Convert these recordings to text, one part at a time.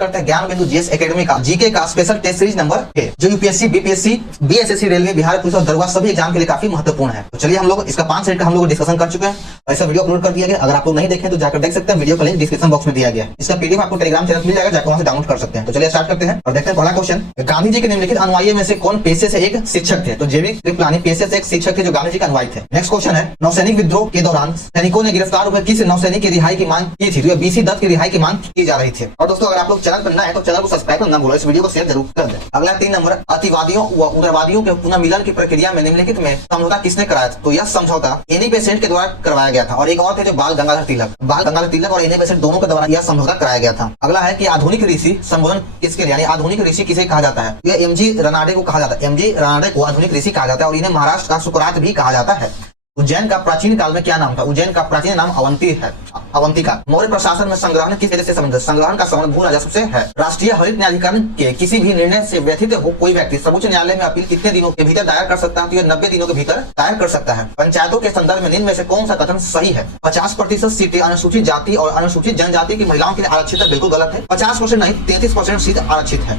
करते हैं ज्ञान बिंदु जीएस एकेडमी का जीके का स्पेशल टेस्ट सीरीज नंबर 6 जो UPSC, BPSC, BSSC, railway, Bihar police और दरगाह सभी एग्जाम के लिए काफी महत्वपूर्ण है। तो चलिए हम लोग इसका 5 सेट का हम लोग डिस्कशन कर चुके हैं। ऐसा वीडियो अपलोड कर दिया गया, अगर आप लोग नहीं देखें तो जाकर देख सकते हैं। वीडियो का लिंक डिस्क्रिप्शन बॉक्स में दिया गया है। इसका पीडीएफ आपको टेलीग्राम चैनल मिल जाएगा, जाकर वहां से डाउनलोड कर सकते हैं। तो चलिए स्टार्ट करते हैं और देखते हैं पहला क्वेश्चन। गांधी जी के निम्नलिखित अनुयायी में से कौन पेशे से एक शिक्षक थे? तो जेबी कृपलानी पेशे से एक शिक्षक थे जो गांधी जी के अनुयायी थे। नेक्स्ट क्वेश्चन है, नौसैनिक विद्रोह के दौरान सैनिकों ने गिरफ्तार हुए किस नौसैनिक की रिहाई की मांग की थी? तो बीसी दत्त की रिहाई की मांग की जा रही थी। और दोस्तों अगर आप लोग चैनल पर नए हैं तो चैनल को सब्सक्राइब करना भूलो, इस वीडियो को शेयर जरूर कर दें। अगला 3 नंबर, अतिवादियों व उग्रवादियों के पुनः मिलन की प्रक्रिया में निम्नलिखित में समझौता किसने कराया था? तो यह समझौता एनी बेसेंट के द्वारा करवाया गया था और एक और थे जो बाल गंगाधर तिलक और एनी बेसेंट दोनों के द्वारा यह समझौता कराया गया था। अगला है कि आधुनिक ऋषि संबोधन किसके लिए, यानी आधुनिक ऋषि किसे कहा जाता है? यह एमजी रनाडे को कहा जाता है। एमजी रनाडे को आधुनिक ऋषि कहा जाता है और इन्हें महाराष्ट्र का सुकरात भी कहा जाता है। उज्जैन का प्राचीन काल में क्या नाम था? उज्जैन का प्राचीन नाम अवंतिका। मौर्य प्रशासन में संग्रहण किस वजह से संबंध? संग्रहण का संबंध भू राजस्व से है। राष्ट्रीय हरित न्यायाधिकरण के किसी भी निर्णय से व्यथित हो कोई व्यक्ति सर्वोच्च न्यायालय में अपील कितने दिनों के भीतर दायर कर सकता है? तो यह 90 दिनों के भीतर दायर कर सकता है। पंचायतों के संदर्भ में निम्न में से कौन सा कथन सही है? 50% सीटें अनुसूचित जाति और अनुसूचित जनजाति की महिलाओं के लिए आरक्षित है, बिल्कुल गलत है। 50% नहीं, 33% सीट आरक्षित है।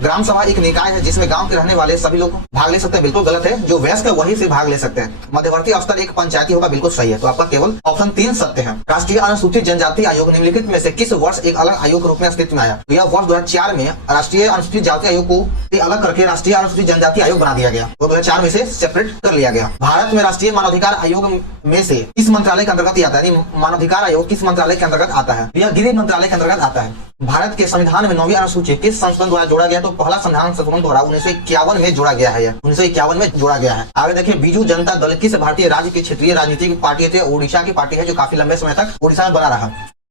ग्राम सभा एक निकाय है जिसमें गांव के रहने वाले सभी लोग भाग ले सकते हैं, बिल्कुल गलत है। जो वयस्क है वही से भाग ले सकते हैं। मध्यवर्ती स्तर एक पंचायती होगा, बिल्कुल सही है। तो आपका केवल ऑप्शन 3 सत्य है। राष्ट्रीय अनुसूचित जनजाति आयोग निम्नलिखित में से किस वर्ष एक अलग आयोग के रूप में अस्तित्व में आया? तो यह वर्ष 2004 में राष्ट्रीय अनुसूचित जाति आयोग को अलग करके राष्ट्रीय अनुसूचित जनजाति आयोग बना दिया गया। 2004 में से सेपरेट कर लिया गया। भारत में राष्ट्रीय मानवाधिकार आयोग में से किस मंत्रालय के अंतर्गत आता है? मानवाधिकार आयोग किस मंत्रालय के अंतर्गत आता है? यह गृह मंत्रालय के अंतर्गत आता है। भारत के संविधान में 9वीं अनुसूची किस संशोधन द्वारा जोड़ा गया? तो पहला संविधान संशोधन द्वारा 1951 में जोड़ा गया है। 1951 में जोड़ा गया है। आगे देखिए, बीजू जनता दल किस भारतीय राज्य की क्षेत्रीय राजनीतिक पार्टी थी? ओडिशा की पार्टी है जो काफी लंबे समय तक ओडिशा में बना रहा।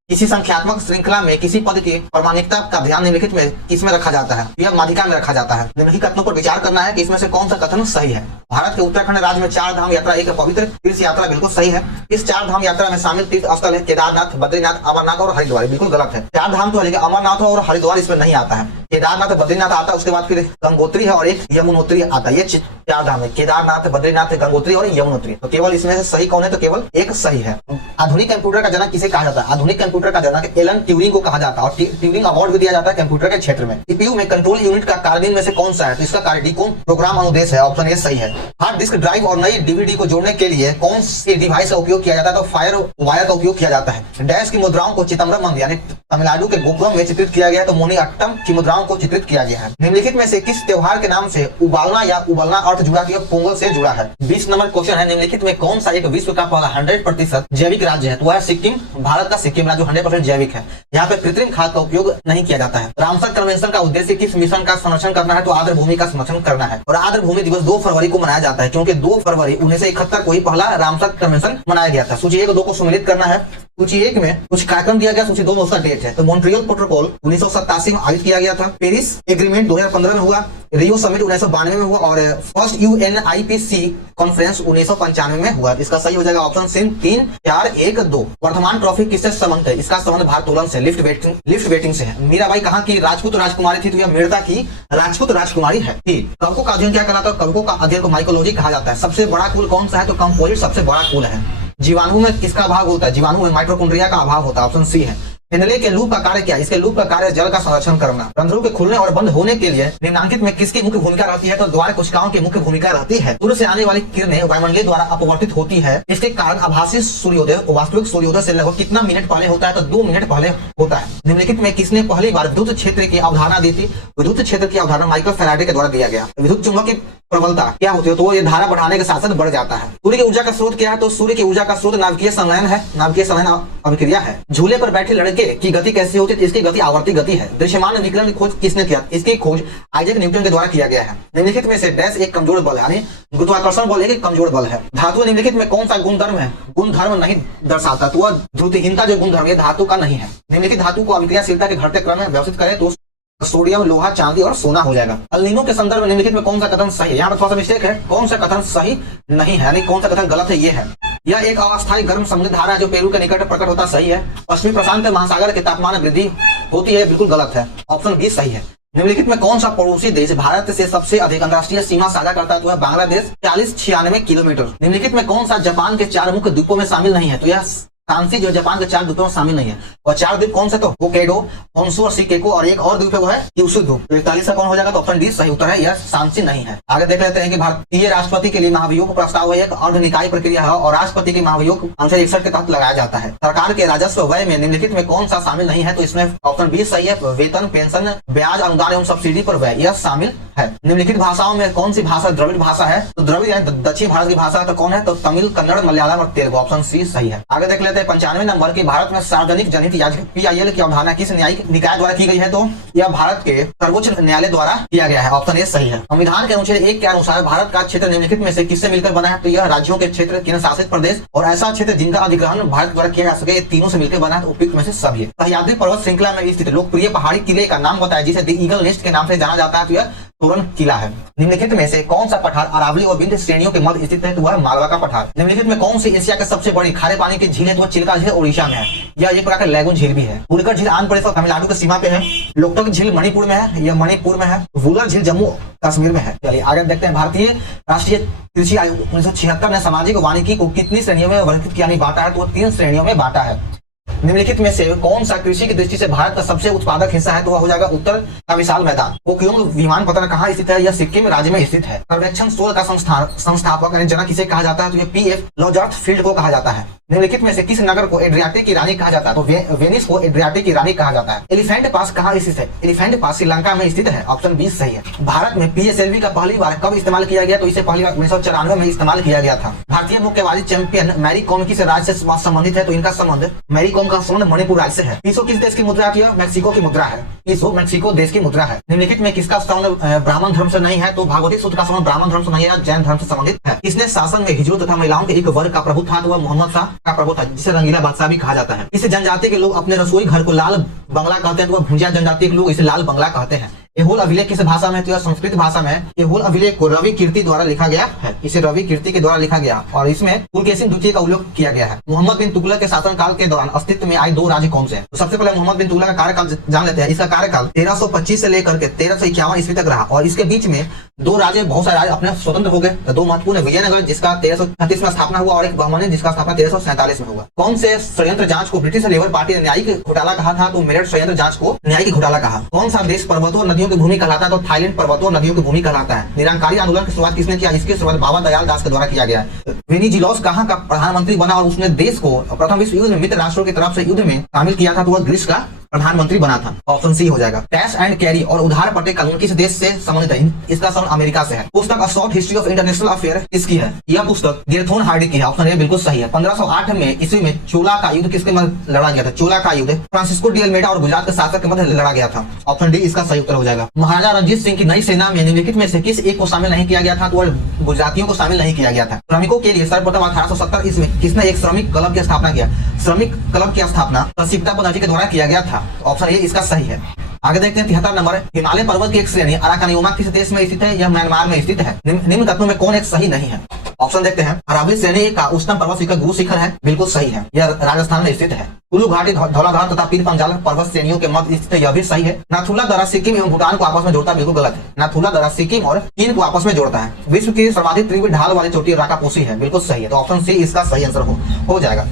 किसी संख्यात्मक श्रृंखला में किसी पद की प्रामाणिकता का ध्यान निम्नलिखित में किसमें रखा जाता है? यह माध्यिका में रखा जाता है। निम्नलिखित कथनों पर विचार करना है कि इसमें से कौन सा कथन सही है। भारत के उत्तराखंड राज्य में 4 धाम यात्रा एक पवित्र तीर्थ यात्रा, बिल्कुल सही है। इस 4 धाम यात्रा में शामिल तीर्थ स्थल है केदारनाथ, बद्रीनाथ, अमरनाथ और हरिद्वार, बिल्कुल गलत है। 4 धाम तो है लेकिन अमरनाथ और हरिद्वार इसमें नहीं आता है। केदारनाथ, बद्रीनाथ आता है, उसके बाद फिर गंगोत्री है और एक यमुनोत्री आता है। ये 4 धाम है, केदारनाथ, बद्रीनाथ, गंगोत्री और यमुनोत्री। तो केवल इसमें से सही कौन है? तो केवल एक सही है। आधुनिक कंप्यूटर का जनक किसे कहा जाता है? आधुनिक कंप्यूटर का जनक एलन ट्यूरिंग को कहा जाता है और ट्यूरिंग अवार्ड भी दिया जाता है कंप्यूटर के क्षेत्र में। सीपीयू में कंट्रोल यूनिट का कार्य में से कौन सा है? तो इसका कार्य डीकॉम प्रोग्राम अनुदेश है, ऑप्शन ए सही है। हार्ड डिस्क ड्राइव और नई डीवीडी को जोड़ने के लिए कौन सी डिवाइस का उपयोग किया जाता है? तो फायर वायर का उपयोग किया जाता है। डैश की मुद्राओं को चिदम्बरम मंदिर यानी तमिलनाडु के गोपुरम में चित्रित किया गया है, तो मोहिनीअट्टम की मुद्राओं को चित्रित किया गया है। निम्नलिखित में से किस त्योहार के नाम से उबालना या उबलना अर्थ जुड़ा है? पोंगल से जुड़ा है। 20 नंबर क्वेश्चन है, निम्नलिखित में कौन सा एक विश्व का पहला 100% जैविक राज्य है? तो वह सिक्किम, भारत का सिक्किम राज्य 100% जैविक है। यहाँ पे कृत्रिम खाद का उपयोग नहीं किया जाता है। रामसर कन्वेंशन का उद्देश्य किस मिशन का संरक्षण करना है? तो आर्द्र भूमि का संरक्षण करना है। और आर्द्र भूमि दिवस 2 फरवरी को मनाया जाता है क्योंकि 2 फरवरी 1971 को ही पहला रामसर कन्वेंशन मनाया गया था। सूची 1 और 2 को सम्मिलित करना है। सूची 1 में कुछ कार्यक्रम दिया गया, सूची 2 में उसका डेट है। तो मॉन्ट्रियल प्रोटोकॉल 1987 में आयोजित किया गया था। पेरिस एग्रीमेंट 2015 में हुआ। रियो समिट 1992 में हुआ और फर्स्ट UNIPC कॉन्फ्रेंस 1995 में हुआ। इसका सही हो जाएगा ऑप्शन सी 3, 4, 1, 2। वर्धमान ट्रॉफी किससे संबंध है? इसका संबंध भारोत्तोलन से, लिफ्ट वेटिंग से है। मीराबाई कहाँ की राजपूत राजकुमारी थी? तो यह मेरठ की राजपूत राजकुमारी है। कवकों का अध्ययन क्या कहलाता है? कवकों का अध्ययन को माइकोलॉजी कहा जाता है। सबसे बड़ा कुल कौन सा है? तो कंपोजिट सबसे बड़ा कुल है। जीवाणु में किसका अभाव होता है? जीवाणु में माइटोकॉन्ड्रिया का अभाव होता है, ऑप्शन सी है। हेनले के लूप का कार्य क्या है? इसके लूप का कार्य जल का संरक्षण करना। रंध्रों के खुलने और बंद होने के लिए निम्नलिखित में किसकी मुख्य भूमिका रहती है? तो द्वार कोशिकाओं की मुख्य भूमिका रहती है। सूर्य से आने वाली किरणें वायुमंडलीय द्वारा अपवर्तित होती है। इसके कारण आभासी सूर्योदय वास्तविक सूर्योदय से लगभग कितना मिनट पहले होता है? तो 2 मिनट पहले होता है। निम्नलिखित में किसने पहली बार विद्युत क्षेत्र की अवधारणा दी थी? विद्युत क्षेत्र की अवधारणा माइकल फैराडे के द्वारा दिया गया। विद्युत चुंबक की प्रबलता क्या होती है? तो ये धारा बढ़ाने के साथ साथ बढ़ जाता है। सूर्य की ऊर्जा का स्रोत क्या है? तो सूर्य की ऊर्जा का स्रोत नाभिकीय संलयन है, नाभिकीय संलयन अभिक्रिया है। झूले पर बैठे लड़के की गति कैसी होती है? इसकी गति आवर्ती गति है। दृश्यमान विकिरण की खोज किसने किया? इसकी खोज आइजैक न्यूटन के द्वारा किया गया है। निम्नलिखित में से डैश एक कमजोर बल है, यानी गुरुत्वाकर्षण बल एक कमजोर बल है। धातु निम्नलिखित में कौन सा गुणधर्म है? गुणधर्म नहीं दर्शाता, तो वह ध्रुतिहीनता जो गुणधर्म है धातु का नहीं है। निम्नलिखित धातु को अभिक्रियाशीलता के घटते क्रम में व्यवस्थित करें तो सोडियम, लोहा, चांदी और सोना हो जाएगा। अल्नीनो के संदर्भ में निम्नलिखित में कौन सा कथन सही है? यहाँ पर थोड़ा सा मिस्टेक है, कौन सा कथन सही नहीं है, यानी कौन सा कथन गलत है, ये है। यह एक अस्थायी गर्म समुद्री धारा है जो पेरू के निकट प्रकट होता, सही है। पश्चिमी प्रशांत महासागर के तापमान में वृद्धि होती है, बिल्कुल गलत है, ऑप्शन बी सही है। निम्नलिखित में कौन सा पड़ोसी देश भारत से सबसे अधिक अंतर्राष्ट्रीय सीमा साझा करता है? तो है बांग्लादेश 4096 किलोमीटर। निम्नलिखित में कौन सा जापान के 4 मुख्य द्वीपों में शामिल नहीं है? तो यह सांसी जो जापान के 4 द्वीपों में शामिल नहीं है। और 4 द्वीप कौन से? तो होक्काइडो, होन्शु और शिकागो, और एक और द्वीप है वो है क्यूशू द्वीप। 41 का कौन हो जाएगा? तो ऑप्शन डी सही उत्तर है, यह सांसी नहीं है। आगे देख लेते हैं कि भारतीय राष्ट्रपति के लिए महाभियोग प्रस्ताव एक अर्ध निकाय प्रक्रिया है और राष्ट्रपति के महाभियोग अनुच्छेद 61 के तहत लगाया जाता है। सरकार के राजस्व व्यय में निम्नलिखित में कौन सा शामिल नहीं है? तो इसमें ऑप्शन बी सही है, वेतन, पेंशन, ब्याज, अनुदान एवं सब्सिडी पर व्यय, यह शामिल है। निम्नलिखित भाषाओं में कौन सी भाषा द्रविड़ भाषा है? तो द्रविड़ यानी दक्षिण भारत की भाषा तो कौन है? तो तमिल, कन्नड़, मलयालम और तेलुगु, ऑप्शन सी सही है। आगे देख लेते हैं 95 नंबर की भारत में सार्वजनिक जनहित याचिका PIL की अवधारणा किस न्यायिक निकाय द्वारा की गई है? तो यह भारत के सर्वोच्च न्यायालय द्वारा किया गया है, ऑप्शन ए सही है। संविधान के अनुच्छेद 1 के अनुसार भारत का क्षेत्र निम्नलिखित में से किससे मिलकर बना है? तो यह राज्यों के क्षेत्र, केंद्र शासित प्रदेश और ऐसा क्षेत्र जिनका अधिग्रहण भारत द्वारा किया जा सके, ये तीनों से मिलकर बना है। तो उपयुक्त में से सभी है। सह्याद्री पर्वत श्रृंखला में स्थित लोकप्रिय पहाड़ी किले का नाम बताया जिसे द ईगल नेस्ट के नाम से जाना जाता है। तो यह तोरण किला है। निम्नलिखित में से कौन सा पठार अरावली और विंध्य श्रेणियों के मध्य स्थित है? तो वह मालवा का पठार। निम्नलिखित में कौन सी एशिया के सबसे बड़ी खारे पानी की झील है? तो वह चिल्का झील उड़ीसा में है। यह एक प्रकार का लैगून झील भी है। पुलिकर झील आंध्र प्रदेश और तमिलनाडु की सीमा पे है। लोकटक झील मणिपुर में है, यह मणिपुर में है। वुलर झील जम्मू कश्मीर में है। चलिए आगे देखते हैं। भारतीय राष्ट्रीय कृषि आयोग 1976 ने सामाजिक वानिकी को कितनी श्रेणियों में वर्गीकृत किया नहीं बांटा है? तो 3 श्रेणियों में बांटा है। निम्नलिखित में से कौन सा कृषि की दृष्टि से भारत का सबसे उत्पादक हिस्सा है? तो वह हो जाएगा उत्तर का विशाल मैदान। पोखियोंग विमानपत्तन कहाँ स्थित है? यह सिक्किम राज्य में स्थित है। सर्वेक्षण 16 का संस्थापक यानी जनक किसे कहा जाता है? तो यह PF लॉजर्थ फील्ड को कहा जाता है। निम्नलिखित में से किस नगर को एड्रियाटिक की रानी कहा जाता है? तो वेनिस को एड्रियाटिक की रानी कहा जाता है। एलिफेंट पास कहाँ स्थित है? एलिफेंट पास श्रीलंका में स्थित है, ऑप्शन बी सही है। भारत में PSLV का पहली बार कब इस्तेमाल किया गया? तो इसे पहली बार 1994 में इस्तेमाल किया गया था। भारतीय मुक्केबाजी चैंपियन मैरी कॉम किस राज्य से संबंधित है? तो इनका संबंध मैरी कॉम का संबंध मणिपुर राज्य से है। पीसो किस देश की मुद्रा है? मैक्सिको की मुद्रा है। पीसो मैक्सिको देश की मुद्रा है। निम्नलिखित में किसका संबंध ब्राह्मण धर्म से नहीं है? तो भागवती सूत्र का संबंध ब्राह्मण धर्म से नहीं है, जैन धर्म से संबंधित है। किसने शासन में हिजड़ों तथा महिलाओं के एक वर्ग का प्रभु था? तो वह मोहम्मद शाह का प्रभु था, जिसे रंगीला बादशाह भी कहा जाता है। इस जनजाति के लोग अपने रसोई घर को लाल बंगला कहते हैं, तो वह भुजिया जनजाति के लोग इसे लाल बंगला कहते हैं। एहोल अभिलेख किस भाषा में? तो यह संस्कृत भाषा में है। एहोल अभिलेख को रवि कीर्ति द्वारा लिखा गया है। इसे रवि कीर्ति के द्वारा लिखा गया और इसमें पुलकेशिन द्वितीय का उल्लेख किया गया है। मोहम्मद बिन तुगलक के शासनकाल के दौरान अस्तित्व में आए 2 राज्य कौन से हैं? तो सबसे पहले मोहम्मद बिन तुगलक का कार्यकाल जान लेते हैं। इसका कार्यकाल 1325 से लेकर के 1351 ईस्वी तक रहा और इसके बीच में 2 राज्य, बहुत सारे राज्य अपने स्वतंत्र हो गए। 2 महत्वपूर्ण, विजयनगर जिसका 1336 में स्थापना हुआ और एक बहमनी जिसका स्थापना 1347 में हुआ। कौन से षड्यंत्र जांच को ब्रिटिश लेबर पार्टी ने न्यायिक घोटाला कहा था? तो मेरठ षड्यंत्र जांच को न्यायिक घोटाला कहा। कौन सा देश पर्वतों और नदियों की भूमि कहलाता है? तो थाईलैंड पर्वतों नदियों की भूमि कहलाता है। निरंकारी आंदोलन की शुरुआत किसने किया? इसकी शुरुआत बाबा दयाल दास के द्वारा किया गया है। वेनिजुएला कहाँ का प्रधानमंत्री बना और उसने देश को प्रथम विश्व युद्ध में मित्र राष्ट्रों की तरफ से युद्ध में शामिल किया था? तो वह ग्रीस का प्रधानमंत्री बना था, ऑप्शन सी हो जाएगा। कैश एंड कैरी और उधार पट्टे कानून किस देश से संबंधित है? इसका संबंध अमेरिका से है। पुस्तक a short history of international affair किसकी है? यह पुस्तक गेरथोन हार्डी की है, ऑप्शन ए बिल्कुल सही है। 1508 में ईस्वी में चोला का युद्ध किसके मध्य लड़ा गया था? चोला का युद्ध फ्रांसिस्को डी अल्मेडा और गुजरात के शासक के मध्य लड़ा गया था, ऑप्शन डी इसका सही उत्तर हो जाएगा। महाराजा रणजीत सिंह की नई सेना में निम्नलिखित में से किस एक को शामिल नहीं किया गया था? तो गुजरातियों को शामिल नहीं किया गया था। श्रमिकों के लिए सर्वप्रथम 1870 ईस्वी में किसने एक श्रमिक क्लब की स्थापना किया? श्रमिक क्लब की स्थापना सीता बनर्जी के द्वारा किया गया था, ऑप्शन ए इसका सही है। आगे देखते हैं 73 नंबर। हिमालय पर्वत की एक श्रेणी अराकानियोमा किस देश में स्थित है? यह म्यांमार में स्थित है। निम्न तत्वों में कौन एक सही नहीं है? ऑप्शन देखते हैं। अरावली श्रेणी का उच्चतम पर्वत शिखर गुरु शिखर है, बिल्कुल सही है, यह राजस्थान में स्थित है। कुल्लू घाटी, धौलाधार तथा पीर पंजाल पर्वत श्रेणियों के मध्य स्थित है, यह भी सही है। नाथुला दर्रा सिक्किम एवं भूटान को आपस में जोड़ता है, बिल्कुल गलत है। नाथुला दर्रा सिक्किम और चीन को आपस में जोड़ता है। विश्व की सर्वाधिक तीव्र ढाल वाली चोटी राकापोसी है, बिल्कुल सही है। तो ऑप्शन सी इसका सही आंसर हो जाएगा।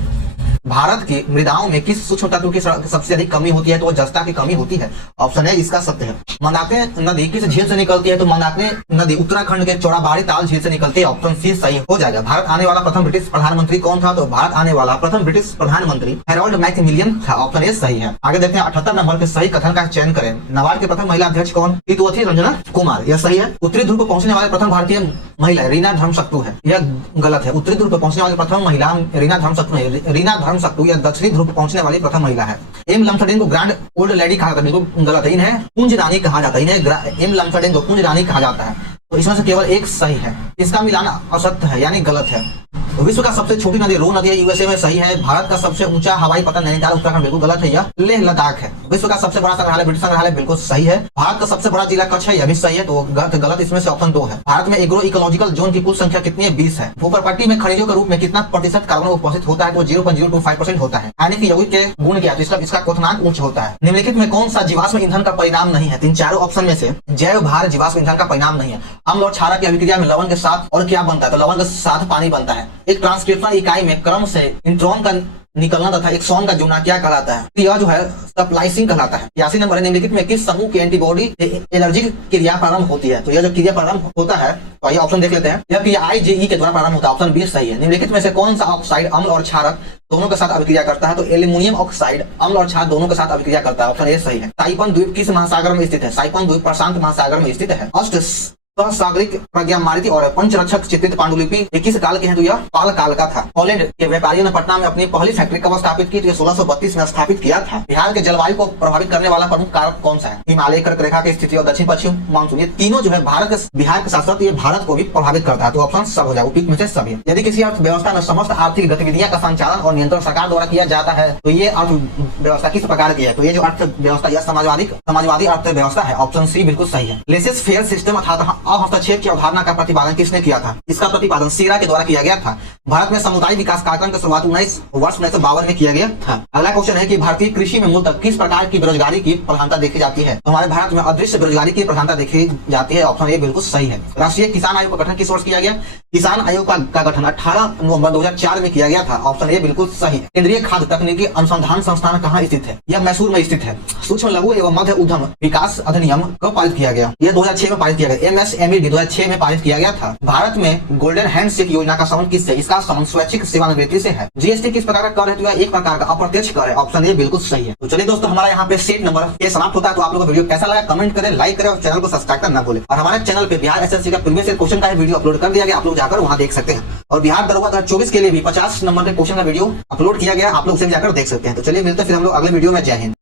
भारत की मृदाओं में किस सूक्ष्म तत्व की सबसे अधिक कमी होती है? तो जस्ता की कमी होती है, ऑप्शन है इसका सत्य है। मंदाकिनी नदी किस झील से निकलती है? तो मंदाकिनी नदी उत्तराखंड के चौड़ाबाड़ी ताल झील से निकलती है, ऑप्शन सी सही हो जाएगा। भारत आने वाला प्रथम ब्रिटिश प्रधानमंत्री कौन था? तो भारत आने वाला प्रथम ब्रिटिश प्रधानमंत्री हैरोल्ड मैकमिलियन था, ऑप्शन ए सही है। आगे देखते हैं 78 नंबर के सही कथन का चयन करें। नाबार्ड के प्रथम महिला अध्यक्ष कौन? इतुवथी रंजना कुमार, यह सही है। उत्तरी ध्रुव पर पहुंचने वाले प्रथम भारतीय महिला रीना धर्मशक्तु है, यह गलत है। उत्तरी ध्रुव पर पहुंचने वाली प्रथम महिला रीना धर्मशक्तु है। रीना धर्मशक्तु यह दक्षिणी ध्रुव पर पहुंचने वाली प्रथम महिला है। एम लम्थडेन को ग्रैंड ओल्ड लेडी कहा जाता है, बिल्कुल गलत है। इन्हें पुंज रानी कहा जाता है, इन्हें एम लम्थडेन को पुंज रानी कहा जाता है। तो इसमें से केवल एक सही है, इसका मिलान असत्य है यानी गलत है। विश्व का सबसे छोटी नदी रो नदी है, यूएसए में सही है। भारत का सबसे ऊंचा हवाई पतन नैनीताल उत्तराखंड, बिल्कुल गलत है, यह लेह लद्दाख है। विश्व का सबसे बड़ा संग्रहालय ब्रिटिश संग्रहालय, बिल्कुल सही है। भारत का सबसे बड़ा जिला कच्छ है, यह भी सही है, तो गलत इसमें से ऑप्शन 2 है। भारत में एग्रो इकोलॉजिकल जोन की कुल संख्या कितनी है? 20 है। भूप्रपट्टी में खनिजों के रूप में कितना प्रतिशत कार्बन उपस्थित होता है? तो 0.025% होता है। आयनिक यौगिक के गुण क्या है? तो इसका क्वथनांक उच्च होता है। निम्नलिखित में कौन सा जीवाश्म ईंधन का परिणाम नहीं है? 3-4 ऑप्शन में से जैव भार जीवाश्म ईंधन का परिणाम नहीं है। अम्ल और क्षारक की अभिक्रिया में लवण के साथ और क्या बनता है? तो लवण के साथ पानी बनता है। एक ट्रांसक्रिप्शन इकाई में क्रम से इंट्रॉन का निकलना तथा एक सॉन का जुड़ना क्या कहलाता है? तो यह जो है सप्लाइसिंग कहलाता है। 82 नंबर है, निम्नलिखित में किस समूह की एंटीबॉडी एलर्जिक क्रिया प्रारंभ होती है? तो यह जो क्रिया प्रारंभ होता है, तो आइए ऑप्शन देख लेते हैं। यह क्रिया IgE के द्वारा प्रारंभ होता है, ऑप्शन बी सही है। निम्नलिखित में से कौन सा ऑक्साइड अम्ल और क्षारक दोनों के साथ अभिक्रिया करता है? तो एल्यूमिनियम ऑक्साइड अम्ल और क्षार दोनों के साथ अभिक्रिया करता है, ऑप्शन ए सही है। साइपन द्वीप किस महासागर में स्थित है? साइपन द्वीप प्रशांत महासागर में स्थित है। अष्ट सहसागरिक प्रज्ञामालिती और पंचरक्षक चित्रित पांडुलिपि ये किस काल के हैं? तो यह पाल काल का था। पोलैंड के व्यापारियों ने पटना में अपनी पहली फैक्ट्री कब स्थापित की? तो 1632 में स्थापित किया था। बिहार के जलवायु को प्रभावित करने वाला प्रमुख कारक कौन सा है? हिमालय कर्क रेखा की स्थिति और दक्षिण पश्चिम मानसून, ये तीनों जो है बिहार के साथ साथ ये भारत को भी प्रभावित करता है। तो ऑप्शन सब हो जाए, उपयुक्त में से सभी। यदि किसी अर्थव्यवस्था में समस्त आर्थिक गतिविधियां का संचालन और नियंत्रण सरकार द्वारा किया जाता है, तो ये अर्थव्यवस्था किस प्रकार की है? तो ये जो अर्थव्यवस्था यह समाजवादी अर्थव्यवस्था है, ऑप्शन सी बिल्कुल सही है। लेसेस फेयर सिस्टम अर्थात अहस्तक्षेप की अवधारणा का प्रतिपादन किसने किया था? इसका प्रतिपादन सीरा के द्वारा किया गया था। भारत में समुदाय विकास कार्यक्रम की शुरुआत 1952 में किया गया था। अगला क्वेश्चन है कि भारतीय कृषि में मूलतः किस प्रकार की बेरोजगारी की प्रधानता देखी जाती है? तो हमारे भारत में अदृश्य बेरोजगारी की प्रधानता देखी जाती है, ऑप्शन ए बिल्कुल सही है। राष्ट्रीय किसान आयोग का गठन किस वर्ष किया गया? किसान आयोग का गठन 18 नवंबर 2004 में किया गया था, ऑप्शन ए बिल्कुल सही है। केंद्रीय खाद्य तकनीकी अनुसंधान संस्थान कहाँ स्थित है? यह मैसूर में स्थित है। सूक्ष्म लघु एवं मध्य उद्यम विकास अधिनियम कब पारित किया गया? यह 2006 में पारित किया गया। MSMED 2006 में पारित किया गया था। भारत में गोल्डन हैंडशेक योजना का संबंध किससे? इसका संबंध स्वैच्छिक सेवानिवृत्ति से है। जीएसटी किस प्रकार का कर है? तो यह एक प्रकार का अप्रत्यक्ष कर है, ऑप्शन ए बिल्कुल सही है। तो चलिए दोस्तों, हमारा यहाँ पे सेट नंबर ये समाप्त होता है। तो आप लोगों को वीडियो कैसा लगा कमेंट करें, लाइक करें और चैनल को सब्सक्राइब करना भूलें। और हमारे चैनल पे बिहार SSC का प्रीवियस ईयर क्वेश्चन का वीडियो अपलोड कर दिया गया, आप लोग जाकर वहाँ देख सकते हैं। और बिहार दरोगा 2024 के लिए भी 50 नंबर के क्वेश्चन का वीडियो अपलोड किया गया, आप लोग उसे जाकर देख सकते हैं। तो चलिए मिलते हैं फिर हम लोग अगले वीडियो में। जय हिंद।